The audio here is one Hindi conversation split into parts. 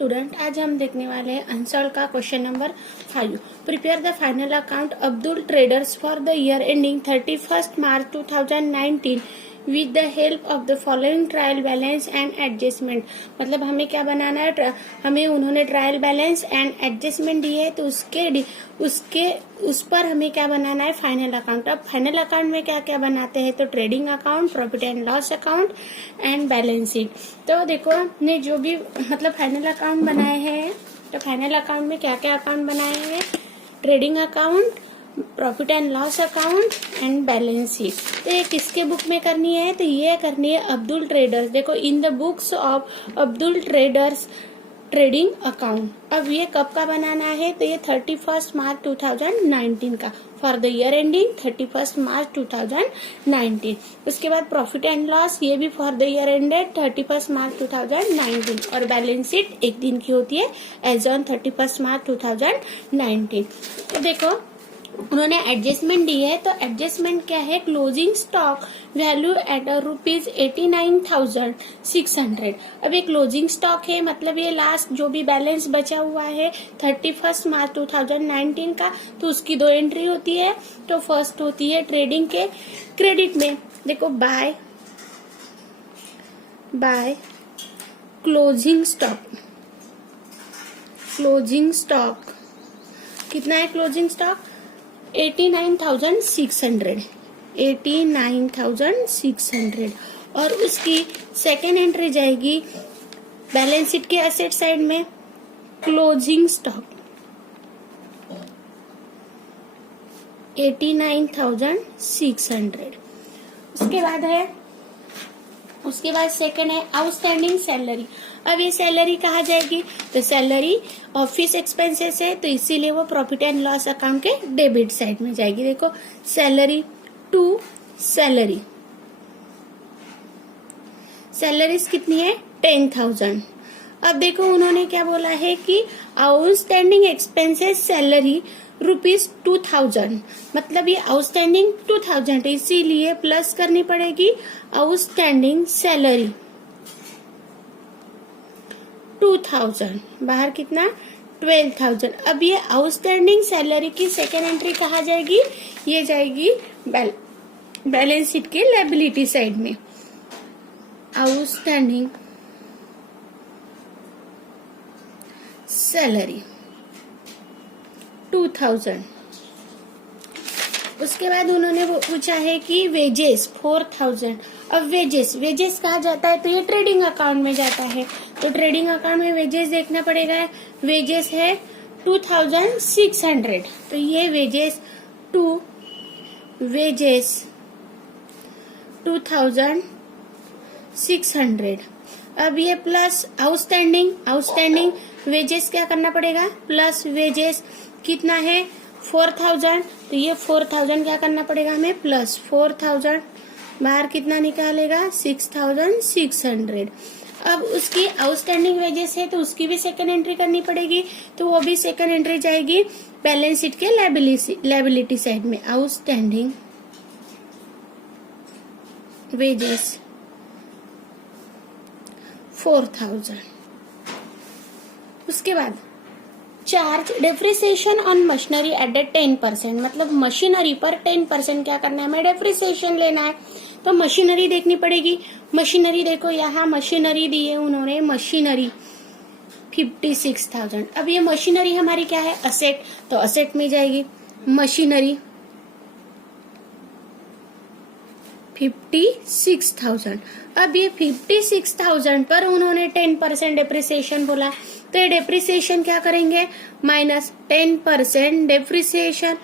स्टूडेंट, आज हम देखने वाले हैं आंसर का question number 5। Prepare the final account Abdul traders for the year ending 31 March 2019 with the help of the following trial balance and adjustment. मतलब हमें क्या बनाना है, हमें उन्होंने ट्रायल बैलेंस एंड एडजस्टमेंट दिए है, तो उस पर हमें क्या बनाना है, फाइनल अकाउंट। अब फाइनल अकाउंट में क्या क्या बनाते हैं, तो trading account, profit and loss account and balance sheet. तो देखो हमने जो भी मतलब फाइनल अकाउंट बनाए हैं, तो फाइनल अकाउंट में क्या क्या अकाउंट बनाए हैं, trading account, profit and loss account and balance sheet. तो ये किसके बुक में करनी है, तो ये करनी है अब्दुल ट्रेडर्स। देखो in the books of Abdul traders trading account. अब ये कब का बनाना है, तो ये 31 मार्च 2019 का, फॉर द ईयर एंडिंग 31 मार्च 2019। उसके बाद प्रॉफिट एंड लॉस, ये भी फॉर द ईयर एंडेड 31 मार्च 2019। और बैलेंस शीट एक दिन की होती है, एज ऑन 31 मार्च 2019। तो देखो उन्होंने एडजस्टमेंट दी है, तो एडजस्टमेंट क्या है, क्लोजिंग स्टॉक वैल्यू एट ₹89,600। अब ये क्लोजिंग स्टॉक है, मतलब ये लास्ट जो भी बैलेंस बचा हुआ है 31 मार्च 2019 का, तो उसकी दो एंट्री होती है। तो फर्स्ट होती है ट्रेडिंग के क्रेडिट में, देखो बाय क्लोजिंग स्टॉक कितना है, क्लोजिंग स्टॉक 89,600। और उसकी सेकेंड एंट्री जाएगी बैलेंस शीट के एसेट साइड में, क्लोजिंग स्टॉक 89,600। उसके बाद सेकेंड है आउटस्टैंडिंग सैलरी। अब ये सैलरी कहाँ जाएगी, तो सैलरी ऑफिस एक्सपेंसेस है, तो इसीलिए वो प्रॉफिट एंड लॉस अकाउंट के डेबिट साइड में जाएगी। देखो सैलरी टू सैलरीज कितनी है, 10,000। अब देखो उन्होंने क्या बोला है कि आउटस्टैंडिंग एक्सपेंसेस सैलरी ₹2,000, मतलब ये आउटस्टैंडिंग 2,000 है, इसीलिए प्लस करनी पड़ेगी आउटस्टैंडिंग सैलरी 2,000, बाहर कितना 12,000। अब ये आउटस्टैंडिंग सैलरी की सेकेंड एंट्री कहाँ जाएगी, ये जाएगी बैलेंस शीट के लायबिलिटी साइड में, आउटस्टैंडिंग सैलरी 2,000। उसके बाद उन्होंने वो पूछा है कि वेजेस 4,000। अब वेजेस कहाँ जाता है, तो ये ट्रेडिंग अकाउंट में जाता है, तो ट्रेडिंग अकाउंट में वेजेस देखना पड़ेगा। वेजेस है 2,600, तो ये वेजेस 2,600। अब ये प्लस आउटस्टैंडिंग वेजेस क्या करना पड़ेगा, प्लस वेजेस कितना है 4,000, तो ये 4,000 क्या करना पड़ेगा हमें, प्लस 4,000, बाहर कितना निकालेगा 6,600। अब उसकी आउटस्टैंडिंग वेजेस है, तो उसकी भी सेकंड एंट्री करनी पड़ेगी, तो वो भी सेकंड एंट्री जाएगी बैलेंस शीट के लायबिलिटी साइड में, आउटस्टैंडिंग वेजेस 4,000। उसके बाद charge depreciation on machinery at 10%, मतलब मशीनरी पर 10% क्या करना है, हमें डेप्रिसिएशन लेना है, तो मशीनरी देखनी पड़ेगी। मशीनरी देखो यहाँ मशीनरी दी है उन्होंने, मशीनरी 56,000। अब ये मशीनरी हमारी क्या है, असेट, तो असेट में जाएगी मशीनरी 56,000। अब ये 56,000 पर उन्होंने 10% डेप्रिसिएशन बोला, तो ये डेप्रिसिएशन क्या करेंगे, माइनस 10% डेप्रिसिएशन,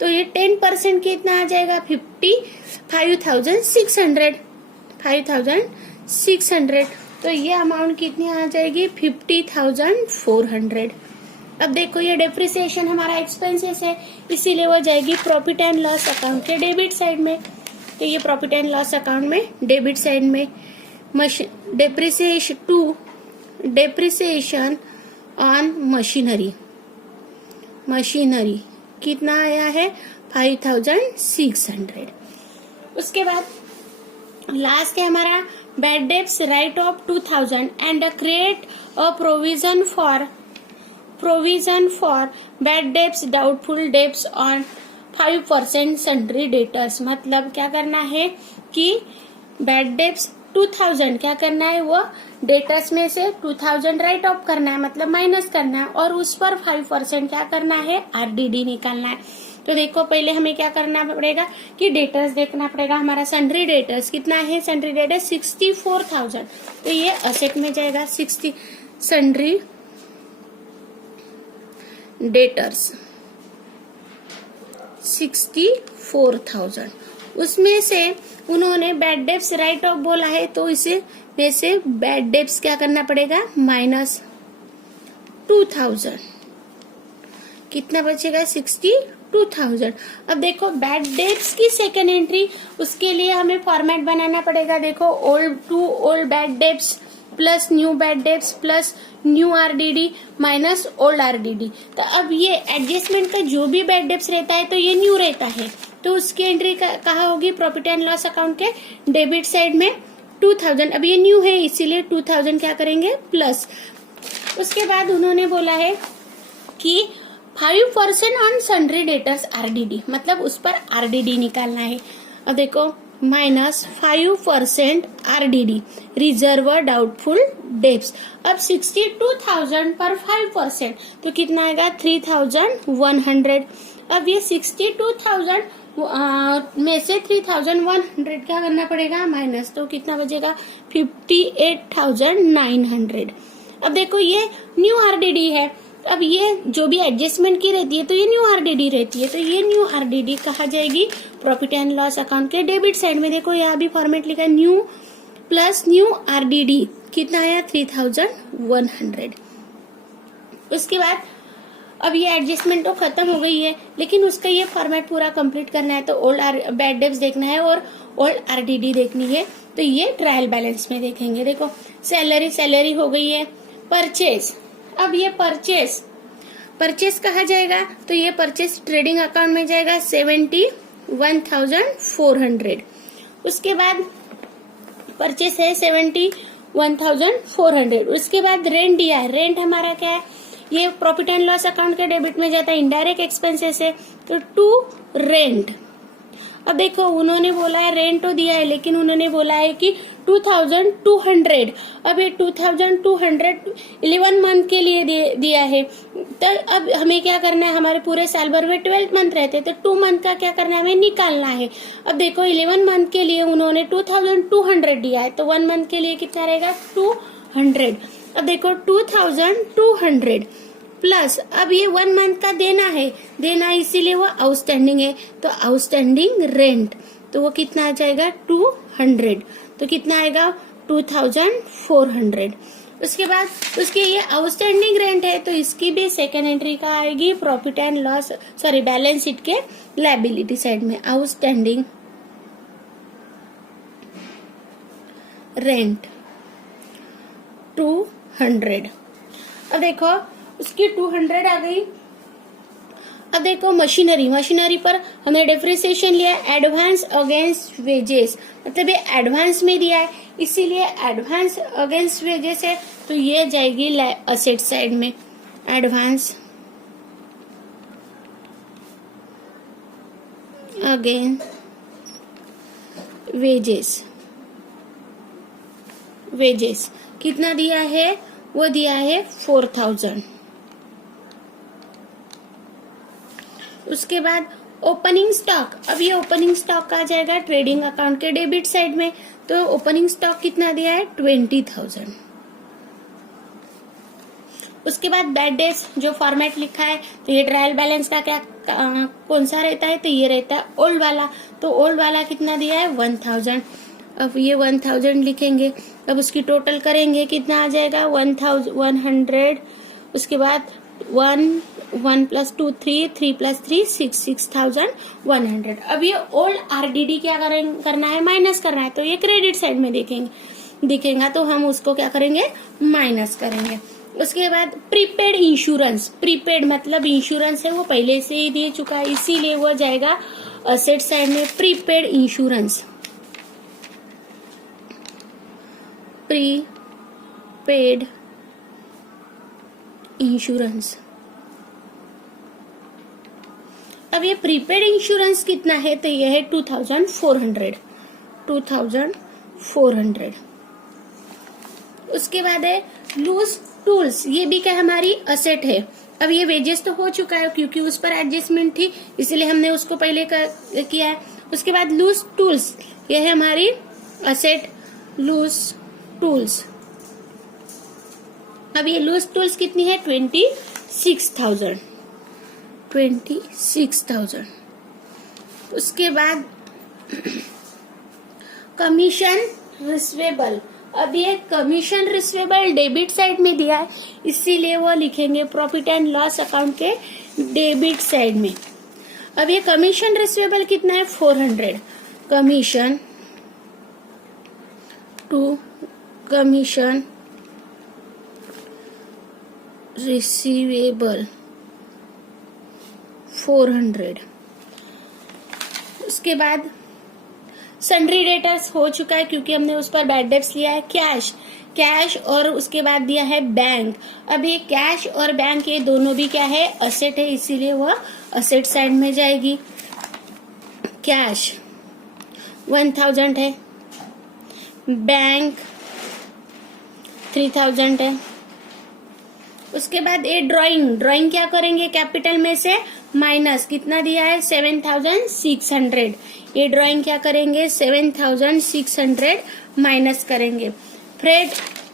तो ये 10% कितना आ जाएगा 5,600। तो ये अमाउंट कितनी आ जाएगी 50,400। अब देखो ये डेप्रिसिएशन हमारा एक्सपेंसेस है, इसीलिए वो जाएगी प्रॉफिट एंड लॉस अकाउंट के डेबिट साइड में, तो ये प्रॉफिट एंड लॉस अकाउंट में डेबिट साइड में डेप्रिसिएशन ऑन मशीनरी कितना आया है 5,600। उसके बाद लास्ट है हमारा bad debts write off 2000 and create a provision for bad debts doubtful debts on 5% sundry debtors। मतलब क्या करना है कि bad debts 2000 क्या करना है, वो डेटर्स में से 2000 राइट ऑफ करना है, मतलब माइनस करना है, और उस पर 5% क्या करना है, आरडीडी निकालना है। तो देखो पहले हमें क्या करना पड़ेगा कि डेटर्स देखना पड़ेगा। हमारा सन्ड्री डेटर्स कितना है, सन्ड्री डेटर्स 64,000, तो ये असेट में जाएगा। 60 सन्ड्री डेटर्स 64,000, उसमें से उन्होंने बैड डेब्ट्स राइट ऑफ बोला है, तो इसे में से बैड डेब्ट्स क्या करना पड़ेगा, -2000, कितना बचेगा, 62,000। अब देखो बैड डेब्ट्स की सेकेंड एंट्री, उसके लिए हमें फॉर्मेट बनाना पड़ेगा। देखो old bad debts plus new bad debts plus new RDD minus old RDD. तो अब ये एडजस्टमेंट का जो भी बैड डेब्ट्स रहता है तो ये न्यू रहता है, तो उसकी एंट्री कहाँ होगी, प्रॉफिट एंड लॉस अकाउंट के डेबिट साइड में 2000। अब ये न्यू है इसीलिए 2000 क्या करेंगे, प्लस। उसके बाद उन्होंने बोला है कि 5% ऑन सन्ड्री डेटर्स आरडीडी, मतलब उस पर आरडीडी निकालना है। अब देखो -5% आरडीडी रिजर्व डाउटफुल डेब्ट्स। अब 62,000 पर 5%, तो कितना आएगा, 3,100। अब ये 62,000 में से 3,100 क्या करना पड़ेगा, माइनस, तो कितना बचेगा, 58,900। अब देखो ये न्यू आरडीडी है, अब ये जो भी एडजस्टमेंट की रहती है तो ये न्यू आरडीडी रहती है, तो ये न्यू आरडीडी कहा जाएगी प्रॉफिट एंड लॉस अकाउंट के डेबिट साइड में। देखो यहाँ भी फॉर्मेट लिखा है, न्यू प्लस न्यू आरडीडी कितना आया, 3,100। उसके बाद अब ये एडजस्टमेंट तो खत्म हो गई है, लेकिन उसका ये फॉर्मेट पूरा कंप्लीट करना है, तो ओल्ड बैड डेब्ट्स देखना है और ओल्ड आरडीडी देखनी है, तो ये ट्रायल बैलेंस में देखेंगे। देखो सैलरी हो गई है, परचेज। अब ये परचेज कहा जाएगा, तो ये परचेज ट्रेडिंग अकाउंट में जाएगा 71,400। उसके बाद परचेज है 71,400। उसके बाद रेंट दिया है, रेंट हमारा क्या है, ये प्रॉफिट एंड लॉस अकाउंट के डेबिट में जाता है, इनडायरेक्ट एक्सपेंसेस है, तो टू रेंट। अब देखो उन्होंने बोला है रेंट तो दिया है, लेकिन उन्होंने बोला है कि 2,200। अब ये 2,200 11 मंथ के लिए दिया है, तो अब हमें क्या करना है, हमारे पूरे साल भर में 12 मंथ रहते हैं, तो 2 मंथ का क्या करना है, हमें निकालना है। अब देखो 11 मंथ के लिए उन्होंने 2,200 दिया है, तो 1 मंथ के लिए कितना रहेगा, 200। अब देखो 2,200 प्लस, अब ये 1 मंथ का देना इसीलिए वो आउटस्टैंडिंग है, तो आउटस्टैंडिंग रेंट, तो वो कितना आ जाएगा, 200, तो कितना आएगा, 2,400। उसके बाद उसके ये आउटस्टैंडिंग रेंट है, तो इसकी भी सेकेंड एंट्री का आएगी profit and loss balance sheet के लायबिलिटी साइड में, आउटस्टैंडिंग रेंट 200। अब देखो उसकी 200 आ गई। अब देखो मशीनरी पर हमने डेप्रिसिएशन लिया, एडवांस अगेंस्ट वेजेस, मतलब ये एडवांस में दिया है इसीलिए एडवांस अगेंस्ट वेजेस है, तो ये जाएगी असेट साइड में, एडवांस अगेंस्ट वेजेस कितना दिया है, वो दिया है 4,000। उसके बाद ओपनिंग स्टॉक, अब ये ओपनिंग स्टॉक आ जाएगा ट्रेडिंग अकाउंट के डेबिट साइड में, तो ओपनिंग स्टॉक कितना दिया है, 20,000। उसके बाद बैड डेब्ट्स जो फॉर्मेट लिखा है, तो ये ट्रायल बैलेंस का क्या कौन सा रहता है, तो ये रहता है ओल्ड वाला, तो ओल्ड वाला कितना दिया है, 1,000। अब ये 1,000 लिखेंगे, अब उसकी टोटल करेंगे, कितना आ जाएगा, 1,100। उसके बाद 1 + 2 3 + 3 6,100। अब ये ओल्ड आरडीडी क्या करना है, माइनस करना है, तो ये क्रेडिट साइड में दिखेगा, तो हम उसको क्या करेंगे, माइनस करेंगे। उसके बाद प्रीपेड इंश्योरेंस, प्रीपेड मतलब इंश्योरेंस है वो पहले से ही दे चुका है, इसीलिए वो जाएगा असेट साइड में, प्रीपेड इंश्योरेंस प्रीपेड इंश्योरेंस। अब ये प्रीपेड इंश्योरेंस कितना है, तो ये है 2400। उसके बाद है लूज टूल्स, ये भी क्या हमारी असेट है। अब ये वेजेस तो हो चुका है क्योंकि उस पर एडजस्टमेंट थी, इसलिए हमने उसको पहले किया है। उसके बाद लूज टूल्स, ये है हमारी असेट लूज टूल्स। अब ये लूज टूल्स कितनी है, 26,000। उसके बाद कमीशन रिसीवेबल, अब ये कमीशन रिसीवेबल डेबिट साइड में दिया है, इसीलिए वो लिखेंगे प्रॉफिट एंड लॉस अकाउंट के डेबिट साइड में। अब ये कमीशन रिसीवेबल कितना है, 400। Commission to commission receivable 400। उसके बाद सन्ड्री डेटर्स हो चुका है क्योंकि हमने उस पर बैड डेब्ट्स लिया है। कैश और उसके बाद दिया है बैंक। अब ये कैश और बैंक ये दोनों भी क्या है, असेट है, इसीलिए वह असेट साइड में जाएगी। कैश 1000 है, बैंक 3000 है। उसके बाद ये ड्राइंग क्या करेंगे, कैपिटल में से माइनस कितना दिया है, 7600। ये ड्राइंग क्या करेंगे, 7600 माइनस करेंगे। फ्रेड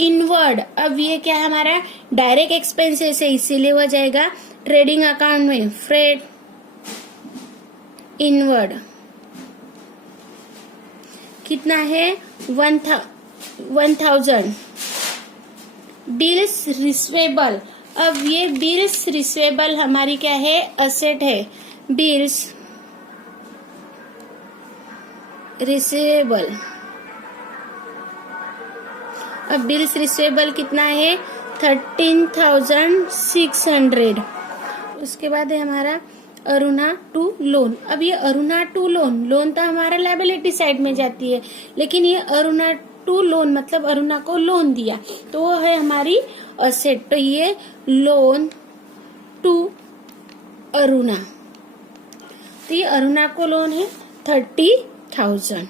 इनवर्ड, अब ये क्या है हमारा डायरेक्ट एक्सपेंसेस है, इसीलिए वह जाएगा ट्रेडिंग अकाउंट में। फ्रेड इनवर्ड कितना है, 1000। बिल्स रिसीवेबल, अब ये बिल्स रिसीवेबल हमारी क्या है, असेट है। बिल्स रिसीवेबल, अब बिल्स रिसीवेबल कितना है, 13,600। उसके बाद है हमारा अरुणा टू लोन। अब ये अरुणा टू लोन तो हमारा लायबिलिटी साइड में जाती है, लेकिन ये अरुणा टू लोन मतलब अरुणा को लोन दिया तो वो है हमारी असेट। तो ये लोन टू अरुणा, तो ये अरुणा को लोन है 30,000।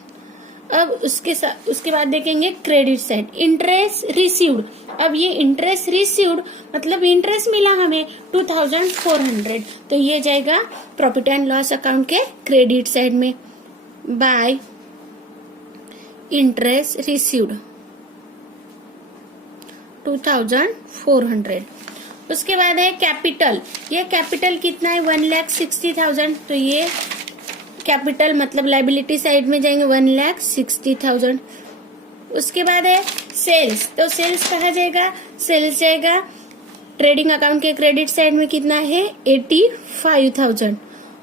अब उसके बाद देखेंगे क्रेडिट साइड, इंटरेस्ट रिसीव्ड। अब ये इंटरेस्ट रिसीव्ड मतलब इंटरेस्ट मिला हमें 2400, तो ये जाएगा प्रॉफिट एंड लॉस अकाउंट के क्रेडिट साइड में। Bye interest received 2400। उसके बाद है कैपिटल, ये कैपिटल कितना है, 1,60,000, तो ये कैपिटल मतलब लायबिलिटी साइड में जाएंगे 1,60,000। उसके बाद है सेल्स, तो सेल्स कहा जाएगा, सेल्स जाएगा ट्रेडिंग अकाउंट के क्रेडिट साइड में कितना है, 85,000।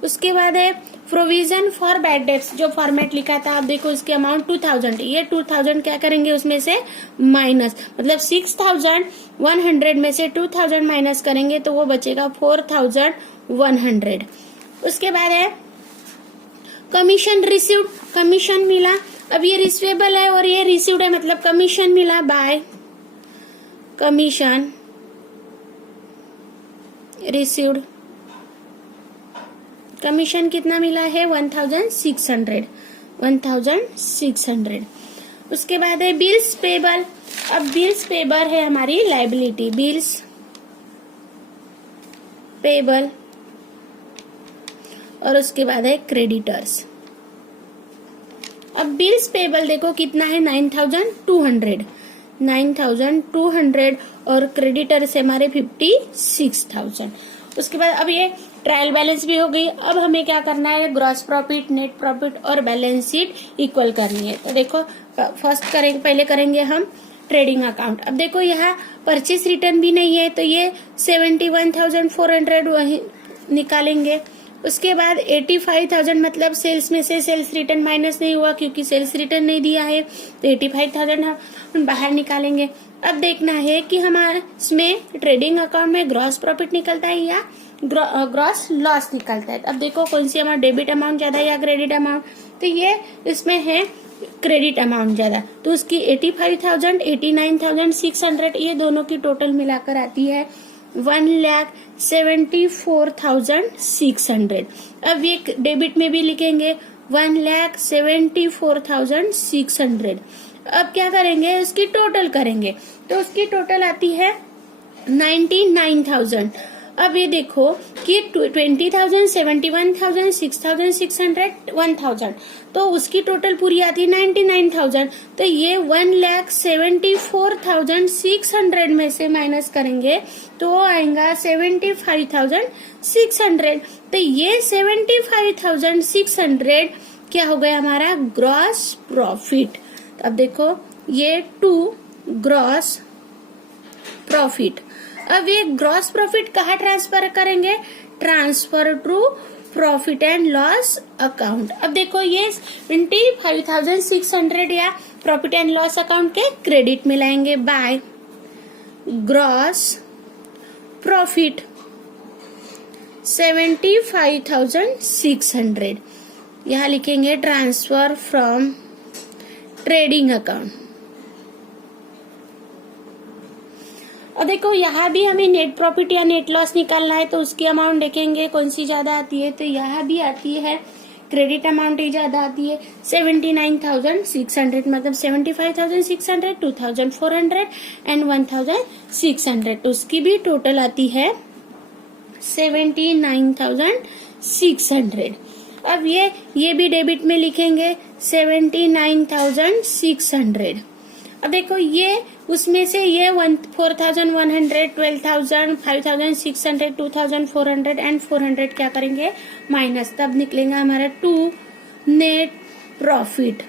उसके बाद है प्रोविजन फॉर बैड डेब्ट्स, जो फॉर्मेट लिखा था आप देखो इसके अमाउंट 2000, ये 2000 क्या करेंगे उसमें से माइनस, मतलब 6100 में से 2000 माइनस करेंगे तो वो बचेगा 4100। उसके बाद है कमीशन रिसीव्ड, कमीशन मिला। अब ये रिसीवेबल है और ये रिसीव्ड है मतलब कमीशन मिला बाय कमीशन रिसीव्ड। कमीशन कितना मिला है, 1600। उसके बाद है बिल्स पेबल, अब बिल्स पेबल है हमारी लायबिलिटी, बिल्स पेबल। और उसके बाद है क्रेडिटर्स। अब बिल्स पेबल देखो कितना है, 9,200 और क्रेडिटर्स हमारे 56,000। उसके बाद अब ये ट्रायल बैलेंस भी हो गई। अब हमें क्या करना है, ग्रॉस प्रॉफिट, नेट प्रॉफिट और बैलेंस शीट इक्वल करनी है। तो देखो पहले करेंगे हम ट्रेडिंग अकाउंट। अब देखो यहाँ परचेस रिटर्न भी नहीं है तो ये 71,400 वही निकालेंगे। उसके बाद 85,000 मतलब सेल्स में से सेल्स रिटर्न माइनस नहीं हुआ क्योंकि सेल्स रिटर्न नहीं दिया है, तो 85,000 हम बाहर निकालेंगे। अब देखना है कि हमारे इसमें ट्रेडिंग अकाउंट में ग्रॉस प्रॉफिट निकलता है या ग्रॉस लॉस निकलता है। अब देखो कौन सी अमाउंट, डेबिट अमाउंट ज्यादा है या क्रेडिट अमाउंट, तो ये इसमें है क्रेडिट अमाउंट ज्यादा, तो उसकी 85,000, 89,600 ये दोनों की टोटल मिलाकर आती है 1,74,600। अब ये डेबिट में भी लिखेंगे 1,74,600। अब क्या करेंगे, उसकी टोटल करेंगे तो उसकी टोटल आती है 99,000। अब ये देखो कि 20,000, 71,000, 6,600, 1,000, तो उसकी टोटल पूरी आती है 99,000। तो ये 1,74,600 में से माइनस करेंगे तो आएगा 75,600। तो ये 75,600 क्या हो गया हमारा ग्रॉस प्रॉफिट। तो अब देखो ये टू ग्रॉस प्रॉफिट। अब ये ग्रॉस प्रॉफिट कहाँ ट्रांसफर करेंगे, transfer to profit and loss account. अब देखो ये 25,600 या प्रॉफिट एंड लॉस अकाउंट के क्रेडिट में लाएंगे बाय ग्रॉस प्रॉफिट 75,600। यहाँ लिखेंगे ट्रांसफर फ्रॉम ट्रेडिंग अकाउंट। और देखो यहाँ भी हमें नेट प्रॉफिट या नेट लॉस निकालना है, तो उसकी अमाउंट देखेंगे कौन सी ज्यादा आती है। तो यहाँ भी आती है क्रेडिट अमाउंट ही ज्यादा आती है 79,600, मतलब 75,600, 2,400 एंड 1,600। तो उसकी भी टोटल आती है 79,600। अब ये भी डेबिट में लिखेंगे 79,600। अब देखो ये उसमें से ये 4,100, 12,000, 5,600, 2,400 एंड 400 क्या करेंगे माइनस, तब निकलेगा हमारा 2 नेट प्रॉफिट।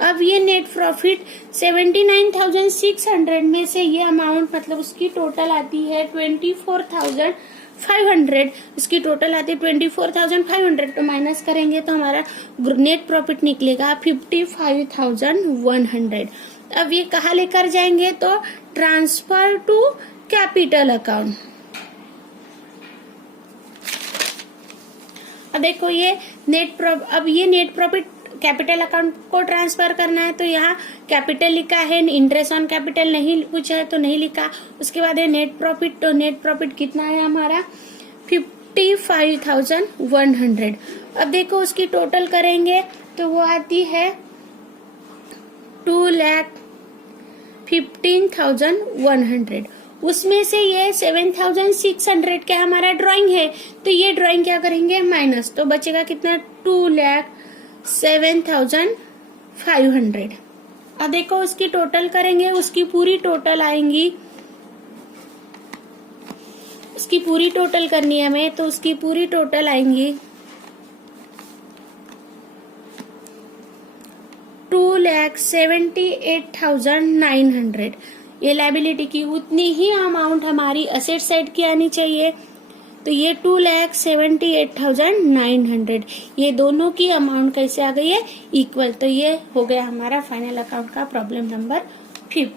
अब ये नेट प्रॉफिट 79,600 में से ये अमाउंट मतलब उसकी टोटल आती है 24,500। उसकी टोटल आती है 24,500, तो माइनस करेंगे तो हमारा नेट प्रॉफिट निकलेगा 55,100। अब ये कहाँ लेकर जाएंगे, तो ट्रांसफर टू कैपिटल अकाउंट। अब देखो ये नेट प्रॉफिट कैपिटल अकाउंट को ट्रांसफर करना है, तो यहाँ कैपिटल लिखा है, इंटरेस्ट ऑन कैपिटल नहीं पूछा है तो नहीं लिखा। उसके बाद है नेट प्रॉफिट, तो नेट प्रॉफिट कितना है हमारा 55,100। अब देखो उसकी टोटल करेंगे तो वो आती है 2,15,100। उसमें से ये 7,600 क्या हमारा ड्राइंग है, तो ये ड्राइंग क्या करेंगे माइनस, तो बचेगा कितना 2,07,500। अब देखो उसकी टोटल करेंगे, उसकी पूरी टोटल आएंगी, उसकी पूरी टोटल करनी है हमें, तो उसकी पूरी टोटल आएंगी 2,78,900। ये लायबिलिटी की उतनी ही अमाउंट हमारी असेट साइड की आनी चाहिए, तो ये 2,78,900। ये दोनों की अमाउंट कैसे आ गई है इक्वल। तो ये हो गया हमारा फाइनल अकाउंट का प्रॉब्लम नंबर 5।